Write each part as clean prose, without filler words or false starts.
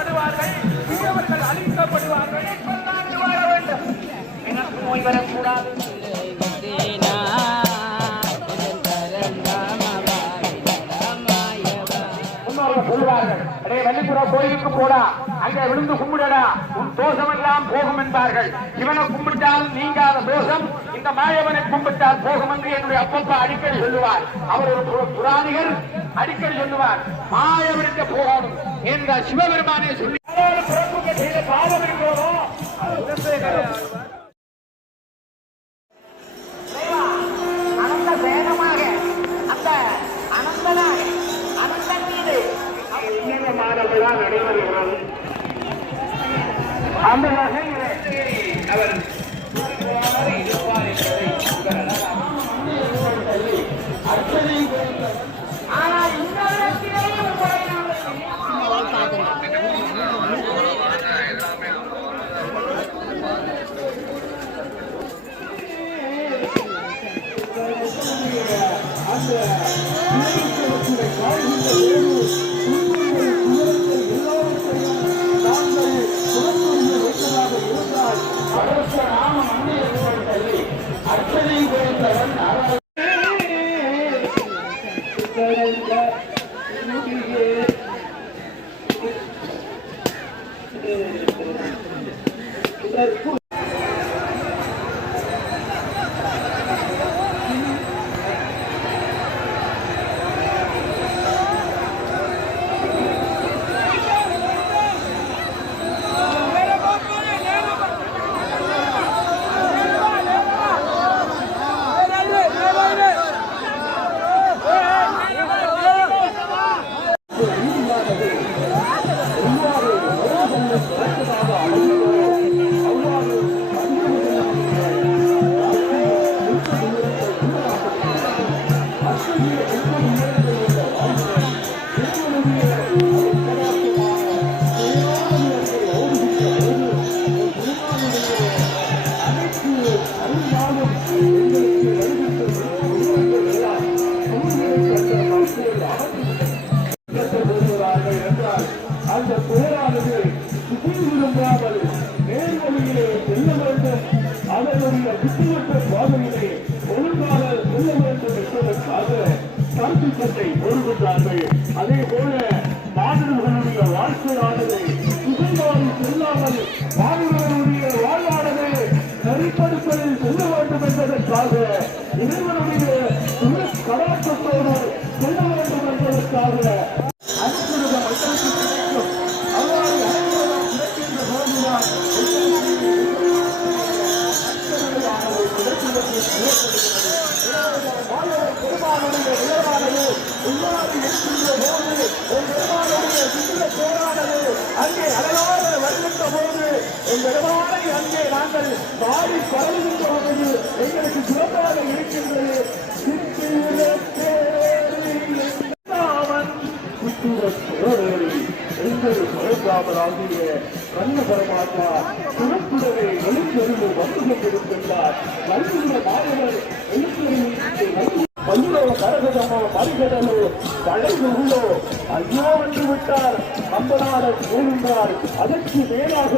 அழிக்கப்படுவார்கள், தீயவர்கள் அழிக்கப்படுவார்கள். வாழ வேண்டும், எனக்கு நோய் வரக்கூடாது. சொல்வார்கள், வள்ளிபுர கோயிலுக்கு போடா, அங்கே விழுந்து கும்பிடடா, உன் தோஷம் எல்லாம் போகும் என்பார்கள். இவனை கும்பிட்டால் நீங்காத தோஷம் இந்த மாயவனை கும்பிட்டால் போகும் என்று என்னுடைய அப்பப்பா அடிக்கடி சொல்லுவார். அவர் ஒரு புராணிகர், அடிக்கடி சொல்லுவார், மாயவனுக்கு போகணும் என்ற சிவபெருமானே சொல்லி செய்த பாவம் இருக்கிறோம். அனந்த வேகமாக அந்த அனந்தனாக அனந்தன் மீது மாதங்களால் நடைபெறுகிறது. அந்த வகையிலே அவர் ஆனால் இந்த அந்த போரானது விரும்பாமல் நேர்வழியிலே செல்ல வேண்டும், அதனுடைய விட்டுவிட்ட பாதையிலே ஒழுங்காக செல்ல வேண்டும் என்பதற்காக கருத்துக்கத்தை ஒழுங்குகிறார்கள். அதே போல மாணவர்களுடைய வாழ்க்கையானது சுகமாறி செல்லாமல் மாணவர்களுடைய வாழ்வானது நெறிப்படுத்தலில் செல்ல வேண்டும் என்பதற்காக இறைவனுடைய கலாச்சாரத்தோடு செல்ல வேண்டும் என்பதற்காக அங்கே அழகாக வருகின்ற போது எங்களுமானை அங்கே நாங்கள் பாடி பரவுகின்ற போது எங்களுக்கு சிறப்பாக இருக்கின்றது. எங்கள் பரந்தாமராகிய கண்ண பரமாத்மா சிறப்புடனே எழுத்தறிவு வந்து கொண்டிருக்கின்றார். வருகின்ற மாணவர் எழுத்தறிவு பல்லோ கரகதமோ மறிகடலோ தலைமுகளோ ஐயோ என்று விட்டார். நம்பனாளர் கூறுகிறார், அதற்கு மேலாக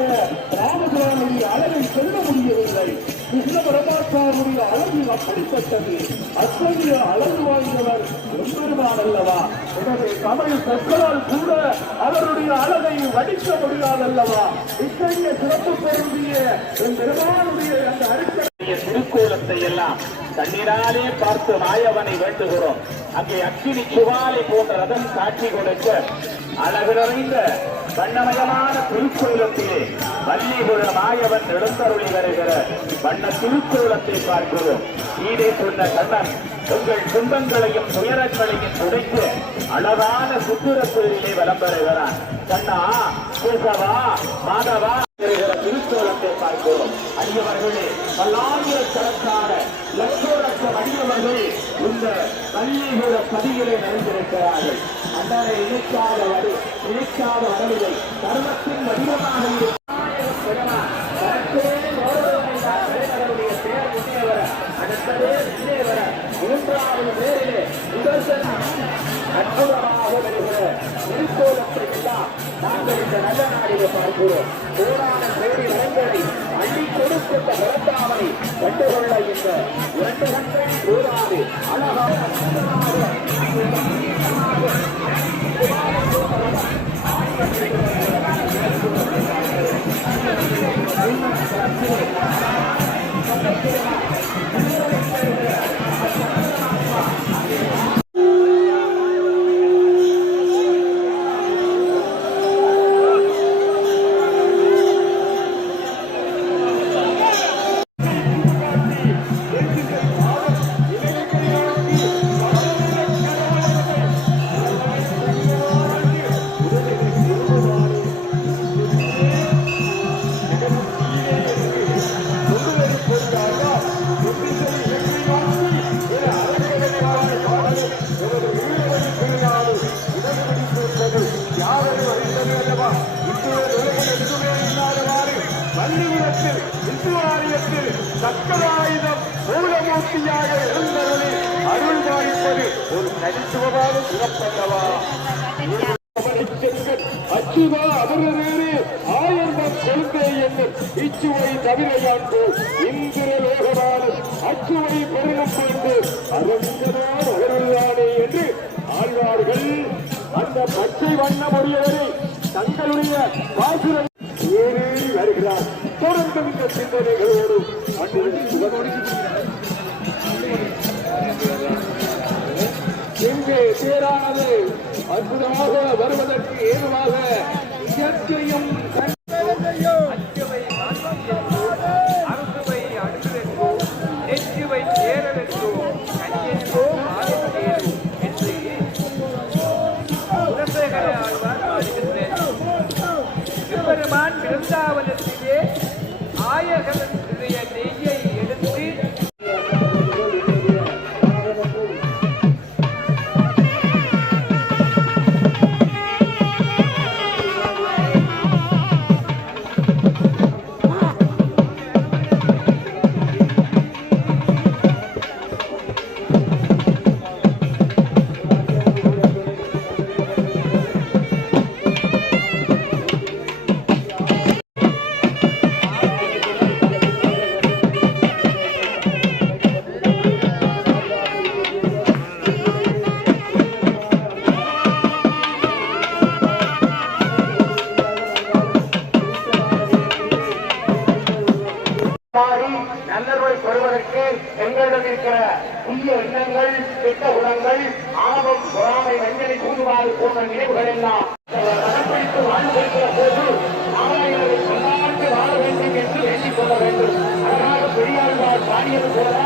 ராமபுரானுடைய அளவை சொல்ல முடியவில்லை. கிருஷ்ண பரமாத்மாவுடைய அளவு அப்படிப்பட்டது. அத்தகைய அளவு வாய்ந்தவர் எம்பெருமான் அல்லவா? எனவே தமிழ் சொற்களால் கூட அவருடைய அளவை வடிக்க முடியாதல்லவா? இத்தகைய சிறப்பு பொருந்திய எம்பெருமானுடைய அந்த அடிப்படை திருக்கோலத்தை எல்லாம் கண்ணீராலே பார்த்து மாயவனை வேண்டுகிறோம். அங்கே அக்கினி சுவாலை போன்ற ரதம் காட்சி கொடுக்க அழகு நிறைந்த வண்ணமயமான திருக்கோலத்திலே வள்ளிபுர மாயவன் எழுந்தருளி வருகிற வண்ண திருக்கோலத்தை பார்க்கிறோம். ஈடே சொன்ன கண்ணன் உங்கள் துன்பங்களையும் துயரங்களையும் துடைத்து அழகான சுற்றுரத்திலே வலம் பெறுகிறான். கண்ணா, கேசவா, மாதவா திருக்கோலத்தை பார்க்கிறோம். அடியவர்களே, பல்லாயிரக்கணக்கான லட்சோலட்சம் அடியவர்கள் இந்த வள்ளிபுர பதியிலே நடந்திருக்கிறார்கள். அன்றரை இணைக்காத வரவில்லை. தர்மத்தின் வடிவமாக மூன்றாவது பேரிலே அற்புதமாக வருகிற திருக்கோலத்தை எல்லாம் இந்த நல்ல நாடிலே பார்க்கிறோம். கோடான கோடி நலன்களை அள்ளி கொடுக்கின்ற பிறந்தாமனை கண்டுகொள்ள இந்த 2 கண்கள் போதாது. அழகாக சக்கராயுதம் மூலமூர்த்தியாக இருந்தவனை அருள் பாலிப்பது ஒரு தனித்துவமாக சிறப்பல்லவா. அச்சுவா அமரவேறு ஆயர்தம் கொள்கை என்னும் இச்சுவை தவிரையாண்டு இந்திர லோகமானது அச்சுவை பெருகம் கொண்டு அரங்கனார் அகருள்ளானே என்று ஆழ்வார்கள் அந்த பச்சை வண்ண மொழியவரை தங்களுடைய வாசுரை ஏறி வருகிறார். தொடர்ந்து இந்த சிந்தனைகளோடு இங்கே தேரானது அற்புதமாக வருவதற்கு ஏதுவாக இயற்கையும் அறுசுவை அடுத்தோ நெச்சுவை சேரவென்றோ கஞ்சென்றோ மாறும் என்று குலசேகர ஆழ்வார் பாடுகின்றார். பெருமான் பிருந்தாவனத்திலே ஆயகனுடைய நெய்யை எடுத்து நல்லவரை பெறுவதற்கு எங்களிடம் இருக்கிற புதிய எண்ணங்கள், கெட்ட குணங்கள், ஆணவம், பொறாமை, வஞ்சனை, தூதுவாறு போன்ற நினைவுகள் எல்லாம் கடைப்பிடித்து வாழ்ந்திருக்கிற போது நாராயணரை கொண்டாண்டு வாழ வேண்டும் என்று வேண்டிக் கொள்ள வேண்டும். அதனால பெரியாழ்வார் பாடியது போல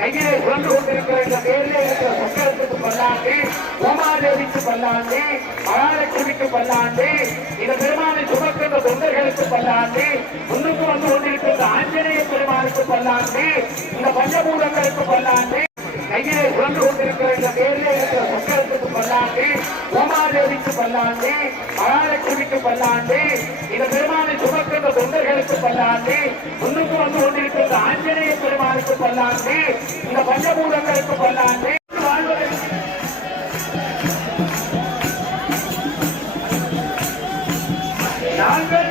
கையிலே சுழந்து கொண்டிருக்கிற இந்த பேரிலே இருக்கிற சக்கரத்துக்கு பல்லாண்டு, உமாதேவிக்கு பல்லாண்டு, மகாலட்சுமிக்கு பல்லாண்டு, இந்த பெருமானை சுமக்கின்ற தொண்டர்களுக்கு பல்லாண்டு, முன்னுக்கு வந்து கொண்டிருக்கின்ற ஆஞ்சநேய பெருமானுக்கு பல்லாண்டு, இந்த பஞ்சபூதங்களுக்கு பல்லாண்டு. கையிலே சுழந்து கொண்டிருக்கிற இந்த பேரிலே இருக்கிற சக்கரத்துக்கு பல்லாண்டு, உமாதேவிக்கு பல்லாண்டு, மகாலட்சுமிக்கு பல்லாண்டு, இந்த பெருமானை சுமக்கின்ற தொண்டர்களுக்கு பல்லாண்டு, முன்னுக்கு வந்து கொண்டிருக்கின்ற ஆஞ்சநேய பெருமானுக்கு பல்லாண்டு, இந்த பஞ்சபூதங்களுக்கு பல்லாண்டு. நாங்கள்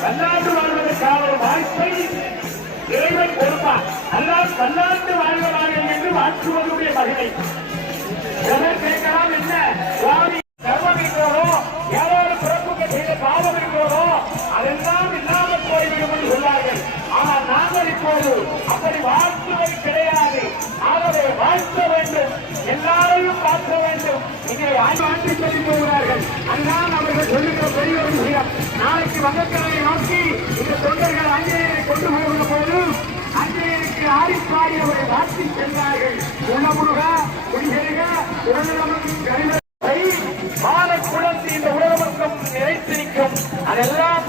பல்லாண்டு வாழ்வதற்கான ஒரு வாய்ப்பை இறைவன் கொடுப்பார். அல்லாஹ் பல்லாண்டு வாழ்வார்கள் என்று வாழ்த்துவதுடைய மகிமை. கேட்கலாம், என்ன சுவாமி கர்மம் இருக்கிறதோ, யாரோடு பிறப்புக்கு செய்த பாவம் இருக்கிறதோ அதெல்லாம் இல்லாமல் போய்விடும் என்று சொன்னார்கள். ஆனால் நாங்கள் இப்போது அப்படி வாழ்த்துவது கிடையாது. ஆகவே வாழ்த்த வேண்டும், எல்லாரையும் பார்க்க வேண்டும். இங்கே ஆய்வாண்டி சொல்லி போகிறார்கள். அன்றான் அவர்கள் சொல்லுகிற பெரிய ஒரு விஷயம். நாளைக்கு வங்கக்கடலை நோக்கி இந்த தொண்டர்கள் ஆஞ்சநேயரை கொண்டு போகிற போது ஆஞ்சநேயருக்கு ஆடிப்பாடி அவரை வாழ்த்தி சென்றார்கள். உணமுருக குடிசெருக உடனே பாலக்குளத்து இந்த உலகமக்கம் நிறைத்து நிற்கும். அதெல்லாம்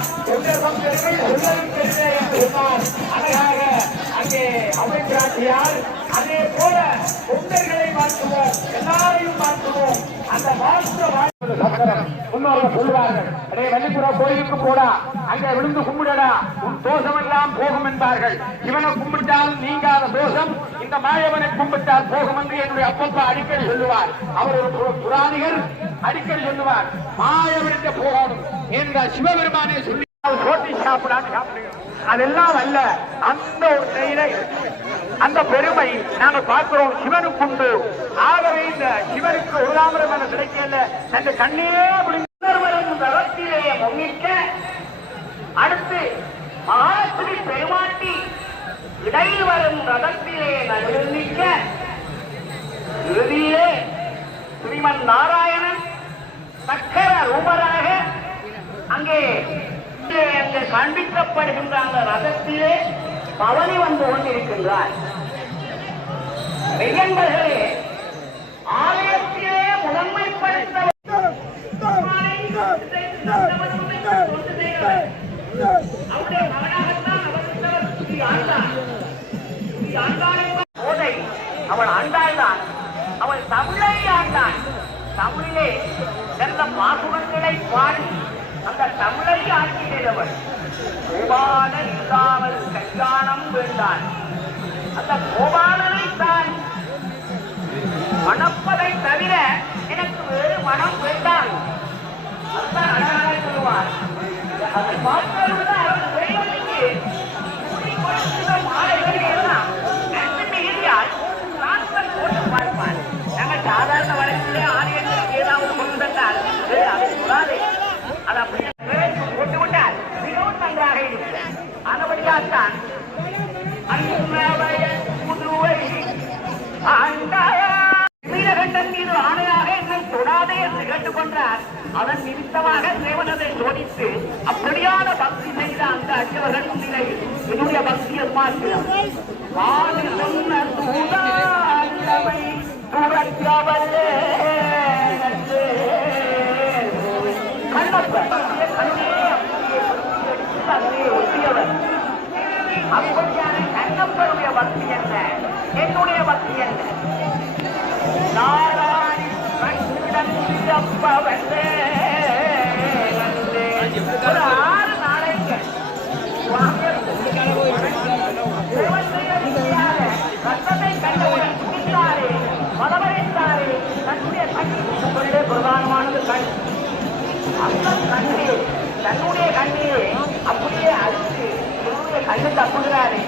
அழகாக அங்கே அமைச்சராட்சியார் அதே போல தொண்டர்களை மாற்றுவோம், எல்லாரையும் மாற்றுவோம். அந்த மாற்ற முன்னோர்கள் சொல்லுவார்கள், அடே வள்ளிபுரம் கோயிலுக்கு போடா, அங்கே விழுந்து கும்பிடடா, உன் தோஷமெல்லாம் போகும் என்பார்கள். இவனை கும்பிட்டால் நீங்காத தோஷம் இந்த மாயவனை கும்பிட்டால் போகும் என்று என்னுடைய அப்பப்பா அடிக்கடி சொல்லுவார். அவர் ஒரு புராணிகர், அடிக்கடி சொல்லுவார், மாயவனுக்கு போகணும் என்ற சிவபெருமானே சொல்லி போட்டி சாப்பிடான்னு சாப்பிடுங்க. அதெல்லாம் அல்ல, அந்த ஒரு செயலை அந்த பெருமை நாங்கள் பார்க்கிறோம் சிவனுக்கு உண்டு. ஆகவே இந்த சிவனுக்கு ஒரு தாமரமான கிடைக்கல அந்த கண்ணே தளத்திலேயே முன்னிக்க அடுத்து மகாஸ்ரீ பெருமாட்டி இடையில் வரும் ரதத்திலே நிற்க இறுதியிலே ஸ்ரீமன் நாராயணன் சக்கர ரூபராக அங்கே காண்பிக்கப்படுகின்ற அந்த ரதத்திலே பவனி வந்து கொண்டிருக்கின்றார். மெய்யன்பர்களே, ஆலயத்திலே முதன்மைப்படுத்த அவருடைய மகனாகத்தான் போதை அவள் ஆண்டாள்தான், அவள் தமிழை ஆண்டாள். தமிழிலே சிறந்த பாசுரங்களை பாடி அந்த தமிழை ஆட்சியவர் கோபாலன் இல்லாமல் கல்யாணம் வேண்டான். அந்த கோபாலனை தான் மணப்பதை தவிர எனக்கு வேறு மனம் வேண்டாம். அதுதான் அழகாக சொல்லுவார். அதை பார்ப்பது அவர் வேலைக்கு மாலைகள் எல்லாம் போட்டு பார்ப்பார். நாங்கள் சாதாரண வழக்கிலே ஆலயங்களுக்கு ஏதாவது கொண்டு வந்தால் அதை சொல்லாதே, அதை அப்படியே போட்டு விட்டால் மிகவும் நன்றாக இருக்கிறார். ஆனபடியால்தான் மீனகண்டன் மீது ஆணையாக என்னை தொடாதே என்று கேட்டுக்கொண்டார். அதன் நிமித்தமாக தேவனதை சோதித்து அப்படியான பக்தி செய்த அந்த அச்சவர்கள் நிலை என்னுடைய பக்தியை மாற்றம் ஒட்டியவர். அப்படியான கண்ணப்பருடைய பக்தி என்ன, என்னுடைய பக்தி என்ன? ஒரு 6 நாளைக்கு ரத்தத்தை கண்டவுடன் குடித்தாரே, மதவரைத்தாரே, தன்னுடைய கண்ணீர் பிரதானமானது கண். அந்த கண்ணீர் தன்னுடைய கண்ணீரை அப்படியே அழித்து என்னுடைய கண்ணு தப்புகிறாரே.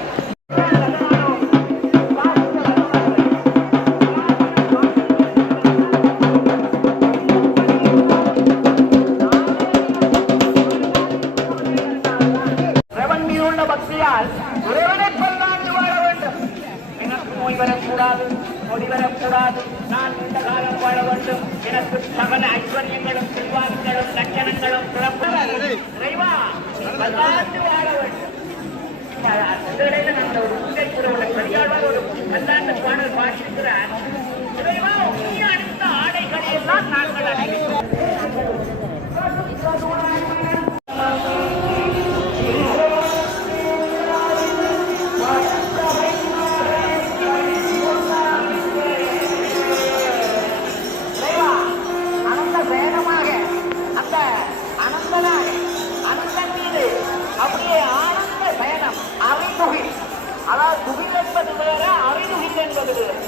பிரபன்மியுள்ள பக்தியால் ஒருவனை பல்லாண்டு வாழ வேண்டும். எனக்கு நோய் வரக்கூடாது, நொடி வரக்கூடாது, நான் இந்த காலம் வாழ வேண்டும். எனக்கு சகல ஐஸ்வர்யங்களும் செல்வாக்குகளும் லட்சணங்களும் இறைவா பல்லாண்டு வாழ வேண்டும். அந்த இடையில நான் ஒரு உண்டை கூட உள்ள பெரியாழ்வார் ஒரு பல்லாண்டு பாடல் பாடியிருக்கிறார். இறைவா நீ அணிந்த ஆடைகளை எல்லாம் நாங்கள் அணிகிறோம். அதாவது துகில் என்பது வேற, அறிதுகில் என்பது வேறு.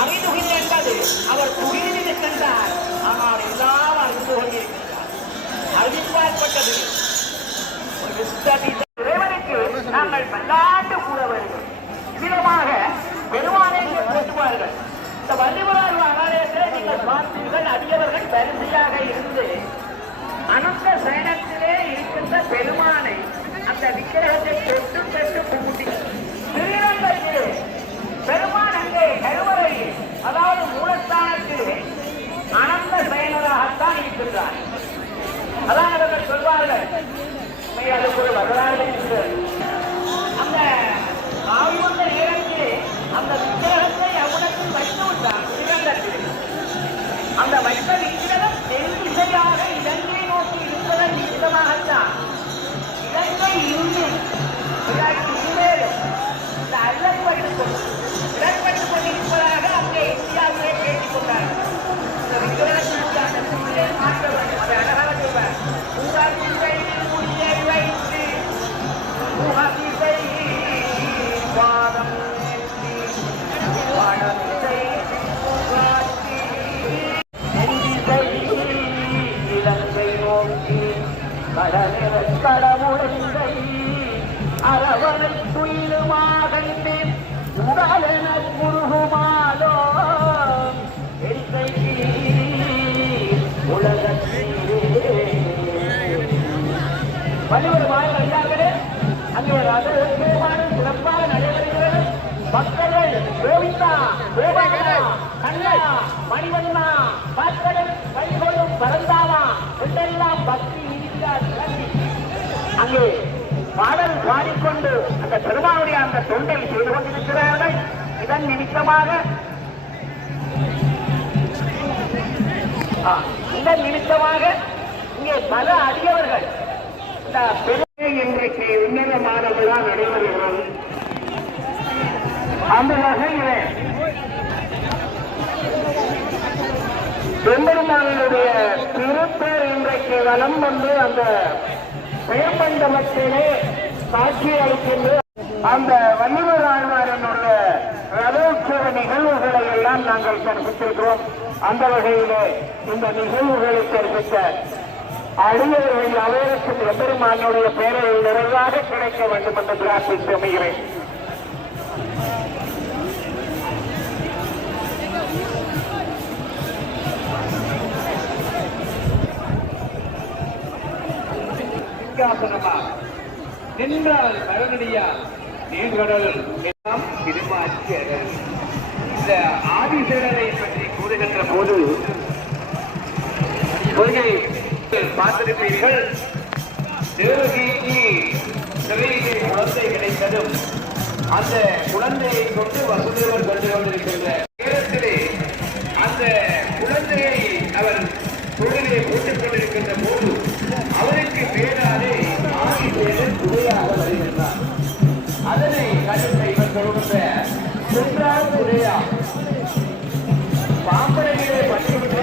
அறிதுகில் என்பது அவர் துகிலில் சென்றார், ஆனால் எல்லாம் அறிந்து கொண்டிருக்கிறார். அறிவிப்பாற்பட்டது இறைவனுக்கு நாங்கள் பல்லாண்டு கூற வேண்டும். விதமாக பெருமானை போற்றுவார்கள். இந்த வள்ளிபுரம் ஆலயத்தில் நீங்கள் பார்த்தீர்கள், அடியவர்கள் வரிசையாக இருந்து அனந்த சயனத்திலே இருக்கின்ற பெருமானை அந்த விக்கிரகத்தை தொட்டு தொட்டு கும்பிட்டு திருநங்கையிலே பெருமான் அங்கே கருவறையில், அதாவது மூலஸ்தானத்திலே அனந்த சயனராகத்தான் இருக்கின்றார். அதான் அவர்கள் சொல்வார்கள், அதுக்கு ஒரு வரலாறு இருக்கிறது. அந்த ஆய்வுள்ள நேரத்திலே அந்த விக்கிரகத்தை அவனுக்கு வைத்து விட்டார் திருநங்கத்தில். அந்த வைத்த விக்கிரகம் தென் திசையாக இலங்கை நோக்கி இருப்பதன் விதமாகத்தான் உண்மை இருந்து உண்மையிலும் இந்த அல்லற்பட்டுக் கொண்டிருப்பதாக அங்கே இந்தியாவிலே பேசிக் கொண்டார்கள். இந்த விக்கிரகத்திற்கான சூழலை மாற்ற வேண்டும். அதை அழகாக சொல்வார். உகதிசை முடியை வைத்து உகதிசை வாதம் வடதிசை புகாத்தி நெஞ்சிசை இலங்கை நோக்கி கடவுளை அரவணை துயிலுமாகண்டு உடலென குருகுமாலோ உலகத்திலே வலிவருமாய் அறியார்களே அங்கே சிறப்பாக நடைபெறுகிறது. பக்தர்கள் கோவிந்தா கோபாலா கண்ணா மணிவண்ணா பக்தர்கள் கைகொள்ளும் பரந்தாமா என்றெல்லாம் பக்தி இருக்கிறார். அங்கே பாடல் பாடிக்கொண்டு அந்த பெருமானுடைய அந்த தொண்டை செய்து கொண்டிருக்கிறார்கள். இதன் நிமித்தமாக இங்கே பல அடியவர்கள் இந்த பெருமை இன்றைக்கு உன்னதமான விழா நடைபெறுகிறது. அந்த வகையிலே பெருமானுடைய திருப்பேர் இன்றைக்கு வலம் வந்து அந்த பெயர்மண்டலத்திலே காட்சி அளிக்கின்ற அந்த வள்ளுவர் ஆழ்வாரனுடைய ரதோற்சவ நிகழ்வுகளை எல்லாம் நாங்கள் கற்பித்திருக்கிறோம். அந்த வகையிலே இந்த நிகழ்வுகளை கற்பித்த அடியவர்கள் அவருக்கு எம்பெருமானுடைய பேரையில் நிறைவாக கிடைக்க வேண்டும் என்று பிரார்த்தித்து அமைகிறேன். நின்றால் கரநடியா நீர்கடல் எல்லாம் திருமாச்சியர்கள். இந்த ஆதிசேரரை பற்றி கூறுகின்ற போது கொள்கை பார்த்திருப்பீர்கள். தேவகிக்கு சிறையிலே குழந்தை கிடைத்ததும் அந்த குழந்தையை கொண்டு வசுதேவர் கொண்டு கொண்டிருக்கின்ற நேரத்திலே அந்த குழந்தையை அவர் தொழிலே போட்டுக் கொண்டிருக்கின்ற போது அவருக்கு பேராலே ஆதிசேரன் உரையாக வருகின்றார். அதனை கண்டித்த இவர் சொல்கின்ற சென்றார் உரையா பாம்பரையிலே பட்டுவிட்டு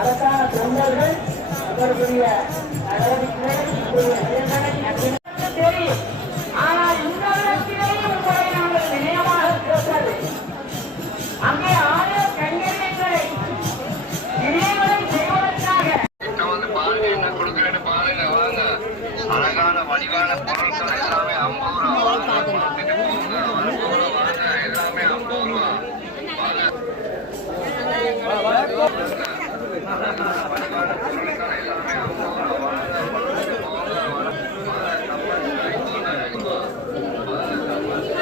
அதற்கான தொண்டர்கள் அவர்களுடைய தெரியும். ஆனால் இந்த இடத்திலேயும் உங்களை நாங்கள் நினைவாக கேட்டது அங்கே ஆலய கண்களை இணைகளை செய்வதற்காக என்ன கொடுக்கிறேன்னு பாருங்க. வாங்க, அழகான வடிவான பொருட்கள் எல்லாமே 50 ரூபா. வாங்க, கொடுத்துட்டு போங்க. வாங்க, எல்லாமே 50 ரூபா. வாங்க, வடிவான பொருட்கள் எல்லாமே 50 ரூபா. வாங்க, கொடுத்துட்டு போங்க.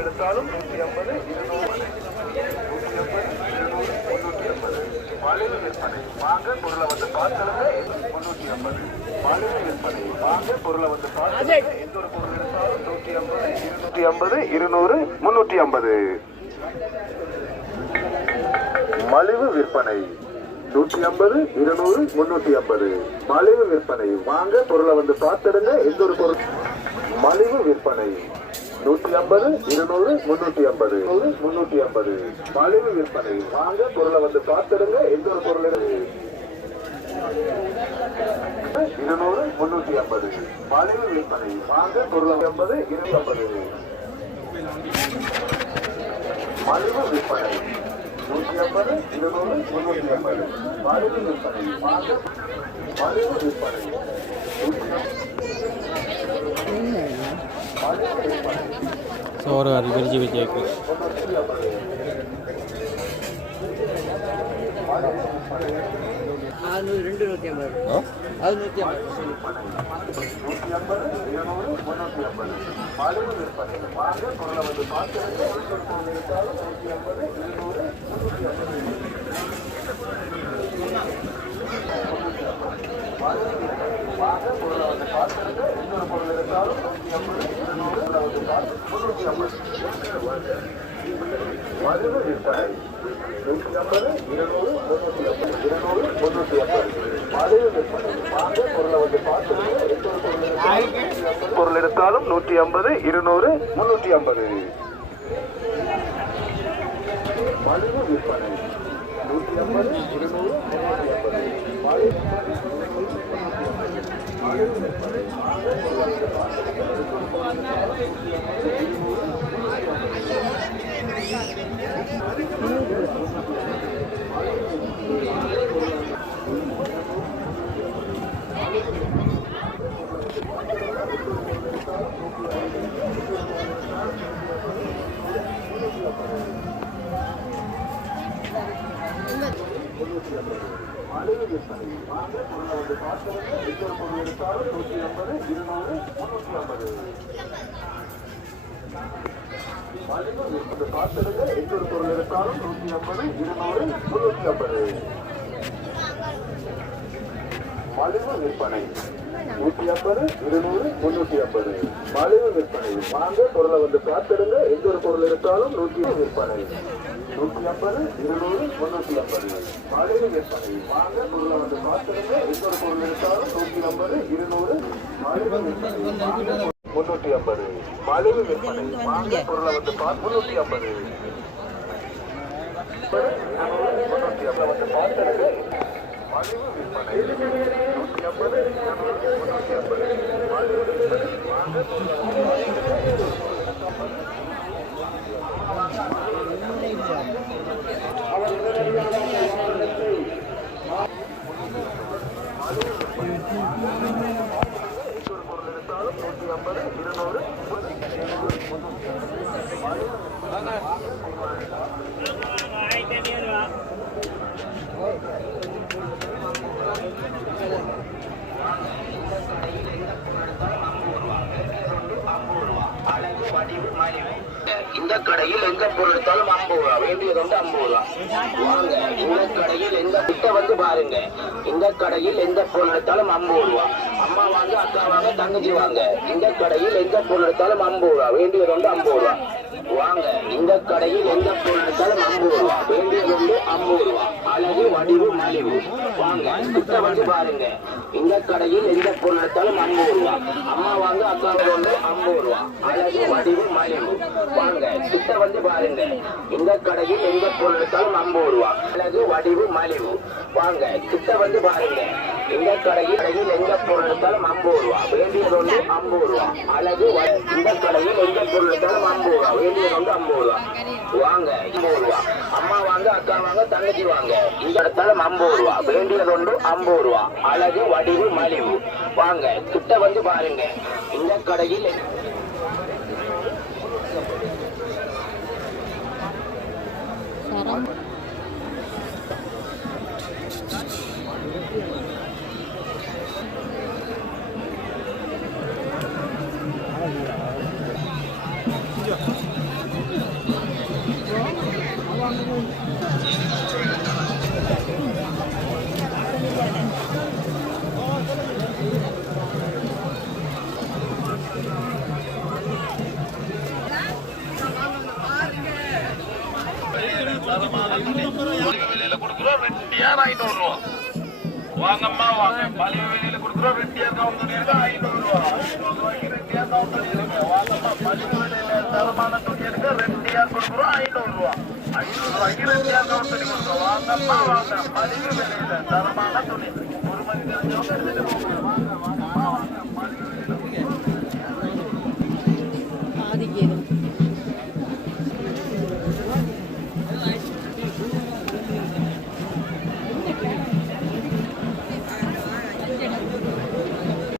எடுத்தாலும் 150, 200, 150, 350, மலிவு விற்பனை வாங்க பொருளை வந்து பார்க்கலுங்க 350. மலிவு விற்பனை வாங்க பொருளை வந்து பார்க்கலுங்க. எந்த ஒரு பொருள் எடுத்தாலும் 150, 250, 350. மலிவு விற்பனை 150, 200, 350. மலிவு விற்பனை வாங்க பொருளை வந்து பார்த்துடுங்க. எந்த ஒரு பொருள் மலிவு விற்பனை 150, 200, 350, 350. மலிவு விற்பனை வாங்க பொருளை வந்து பார்த்துடுங்க. எந்த ஒரு பொருள் 200, 350. மலிவு விற்பனை வாங்க பொருளை 50, 250. மலிவு விற்பனை 150, 200, 350. மலிவு விற்பனை வாங்க மலிவு விற்பனை 100 அரிசி வச்சு கேக்கு 250 அது 150 மலிவு விற்பனை வாங்க பொருளை வந்து பார்த்துடுங்க. வாங்க பொருளை வந்து பார்த்துடுங்க. இன்னொரு பொருள் இருந்தாலும் 150, 200, மலிவு விற்பனை 150, 200, 350. மலிவு விற்பனை வாங்க பொருளை வந்து பார்த்துடுங்க. பொருள் எடுத்தாலும் 150, 200, 350. மலிவு விற்பனை 150, 200, மலிவு விற்பனை வாங்க பொருளை வந்து பார்த்துடுங்க. இன்னொரு பொருள் எடுத்தாலும் 150, 200, 350. மலிவு விற்பனை பார்த்துடுங்க. இன்னொரு பொருள் எடுத்தாலும் 150, 200, 350. மலிவு விற்பனை 150, 200, 350. மலிவு விற்பனை. வாங்க பொருளை வந்து பார்த்துடுங்க. எந்த ஒரு பொருள் எடுத்தாலும் 100 விற்பனை. 150, 200, 350. மலிவு விற்பனை. வாங்க பொருளை வந்து பார்த்துடுங்க. எந்த ஒரு பொருள் எடுத்தாலும் 150, 200. மலிவு விற்பனை. 350. மலிவு விற்பனை. வாங்க பொருளை வந்து 350. 350 வந்து பார்த்துடுங்க. மலிவு விற்பனை 150, 350. மலிவு விற்பனை. வாங்க பொருள் எடுத்தாலும் 150, 200. இந்த கடையில் எந்த பொருள் எடுத்தாலும் 50 ரூபா, வேண்டியது வந்து 50 ரூபா. வாங்க இந்த கடையில் எந்த கிட்ட வந்து பாருங்க. இந்த கடையில் எந்த பொருள் எடுத்தாலும் 50 ரூபா. அம்மா வாங்க, அக்கா வாங்க, தங்கச்சி வாங்க. இந்த கடையில் எந்த பொருள் எடுத்தாலும் 50 ரூபா, வேண்டியது வந்து 50 ரூபா. வாங்க இந்த கடையில் எந்த பொருள் எடுத்தாலும் 50 ரூபா, வேண்டியது வந்து 50 ரூபா. அழகு வடிவு மலிவு. வாங்க கிட்ட வந்து பாருங்க. இந்த கடையில் எந்த பொருள் எடுத்தாலும் 50 ரூபா. அம்மா வாங்க, அக்கா வந்து 50 ரூபா. அழகு வடிவு மலிவு. வாங்க கிட்ட வந்து பாருங்க. இந்த கடையில் எந்த பொருள் எடுத்தாலும் 50 ரூபா. அழகு வடிவு மலிவு. வாங்க கிட்ட வந்து பாருங்க. இந்த கடையில் எந்த பொருள் எடுத்தாலும் 50 ரூபா, வேண்டியது வந்து 50 ரூபா. அழகு இந்த கடையில் எந்த பொருள் எடுத்தாலும் 50 ரூபா, வேண்டியது வந்து 50 ரூபா. வாங்க 50 ரூபா. அம்மா வாங்க, அக்கா வாங்க, தங்கச்சி வாங்க. இந்த இடத்தாலும் 50 ரூபா, வேண்டியது வந்து 50 ரூபா. அழகு வடிவு மலிவு. வாங்க கிட்ட வந்து பாருங்க. இந்த கடையில் விலையில கொடுக்குறோம், ரெட்டியார் 500 ரூபா. வாங்கம்மா வாங்க, மலிவு விலையில கொடுக்குறோம், ரெட்டியார் கவுண்டர் 500 ரூபா. 500 ரூபாய்க்கு ரெட்டியார் கவுண்டர் இருக்கு. வாங்கம்மா மலிவு விலையில தரமான துணி இருக்கு, ரெட்டியார் கொடுக்குறோம் 500 ரூபா. 500 ரூபாய்க்கு ரெட்டியார் கவுண்டர் கொடுக்குறோம். வாங்கம்மா வாங்க, மலிவு விலையில தரமான துணி. ஒரு மணி நேரம் எடுத்துட்டு போங்க.